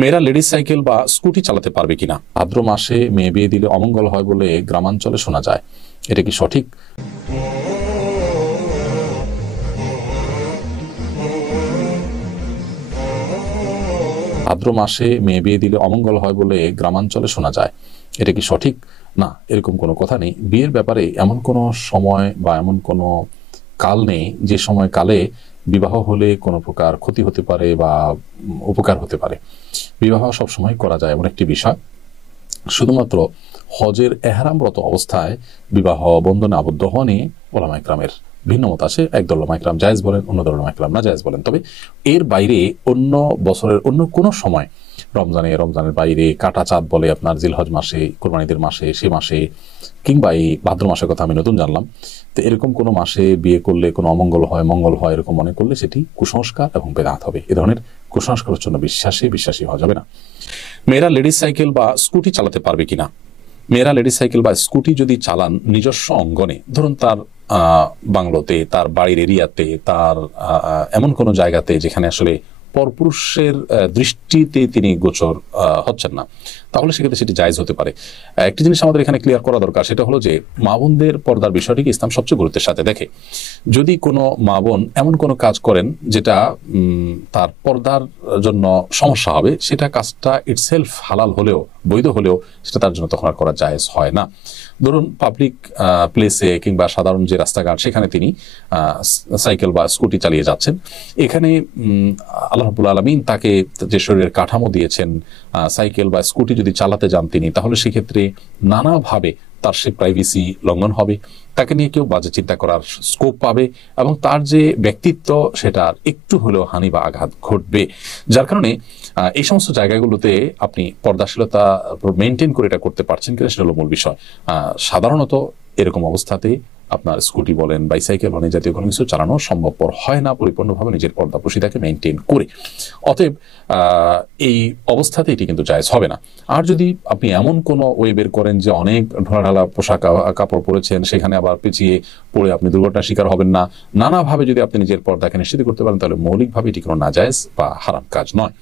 মেয়েরা ladies cycle বা scooty চালাতে পারবে কিনা? ভাদ্র মাসে মেয়ে বিয়ে দিলে অমঙ্গল হয় বলে গ্রামাঞ্চলে শোনা যায়, এটা কি সঠিক? ভাদ্র মাসে মেয়ে বিয়ে দিলে অমঙ্গল হয় বলে গ্রামাঞ্চলে শোনা যায়, এটা কি সঠিক? না, এরকম কোনো কথা নেই। বিয়ের ব্যাপারে এমন কোনো সময় বা এমন কোনো কাল নেই যে সময় কালে বিবাহ হলে কোনো প্রকার ক্ষতি হতে পারে বা উপকার হতে পারে। বিবাহ সবসময় করা যায় এমন একটি বিষয়। শুধুমাত্র হজের এহরামরত অবস্থায় বিবাহ বন্ধনে আবদ্ধ হওয়া নিয়ে ওলামা ইকরামের ভিন্ন মত আছে। একদল ওলামা ইকরাম জায়েজ বলেন, অন্য দল ওলামা ইকরাম না জায়েজ বলেন। তবে এর বাইরে অন্য বছরের অন্য কোনো সময়, রমজানের বাইরে, কাটা চাঁদ বলে আপনার জিলহজ মাসে, কোরবানিদের মাসে, সে মাসে, কিংবা এই ভাদ্র মাসের কথা আমি নতুন জানলাম, তো এরকম কোনো মাসে বিয়ে করলে কোনো অমঙ্গল হয়, মঙ্গল হয় এরকম মনে করলে সেটি কুসংস্কার এবং বেদাত হবে। এ ধরনের কুসংস্কারের জন্য বিশ্বাসী হওয়া যাবে না। মেয়েরা লেডিস সাইকেল বা স্কুটি চালাতে পারবে কিনা? মেয়েরা লেডিস সাইকেল বা স্কুটি যদি চালান নিজস্ব অঙ্গনে, ধরুন তার বাংলোতে, তার বাড়ির এরিয়াতে, তার এমন কোনো জায়গাতে যেখানে আসলে পরপুরুষের দৃষ্টিতে তিনি গোচর হচ্ছেন না, তাহলে সেক্ষেত্রে সেটি জায়েজ হতে পারে। একটি জিনিস আমাদের এখানে ক্লিয়ার করা দরকার, সেটা হলো যে মা বোনদের পর্দার বিষয়টিকে ইসলাম সবচেয়ে গুরুত্বের সাথে দেখে। যদি কোনো মা বোন এমন কোনো কাজ করেন যেটা তার পর্দার জন্য সমস্যা হবে, সেটা কাজটা ইটসেলফ হালাল হলেও, বৈধ হলেও, সেটা তার জন্য তখন আর করা জায়েজ হয় না। ধরুন পাবলিক প্লেসে কিংবা সাধারণ যে রাস্তাঘাট, সেখানে তিনি সাইকেল বা স্কুটি চালিয়ে যাচ্ছেন। এখানে আল্লাহ রাব্বুল আলামিন তাকে যে শরীরের কাঠামো দিয়েছেন, সাইকেল বা স্কুটি যদি চালাতে যান তিনি, তাহলে সেক্ষেত্রে নানাভাবে তার সে প্রাইভেসি লঙ্ঘন হবে, তাকে নিয়ে কেউ বাজে চিন্তা করার স্কোপ পাবে, এবং তার যে ব্যক্তিত্ব সেটার একটু হলেও হানি বা আঘাত ঘটবে। যার কারণে এই সমস্ত জায়গাগুলোতে আপনি পর্দাশীলতা মেনটেন করে এটা করতে পারছেন কিনা, সেটা হলো মূল বিষয়। সাধারণত এরকম অবস্থাতে আপনার স্কুটি বলেন, বাইসাইকেল বলেন, জাতীয় কোনো কিছু চালানো সম্ভবপর হয় না পরিপূর্ণভাবে নিজের পর্দাপোশিতাকে মেনটেন করে। অতএব এই অবস্থাতে এটি কিন্তু জায়েজ হবে না। আর যদি আপনি এমন কোনো ওয়ে বের করেন যে অনেক ঢোলাঢালা পোশাক কাপড় পরেছেন, সেখানে আবার পিছিয়ে পড়ে আপনি দুর্ঘটনার শিকার হবেন না, নানাভাবে যদি আপনি নিজের পর্দাকে নিশ্চিত করতে পারেন, তাহলে মৌলিকভাবে এটি কোনো নাজায়েজ বা হারাম কাজ নয়।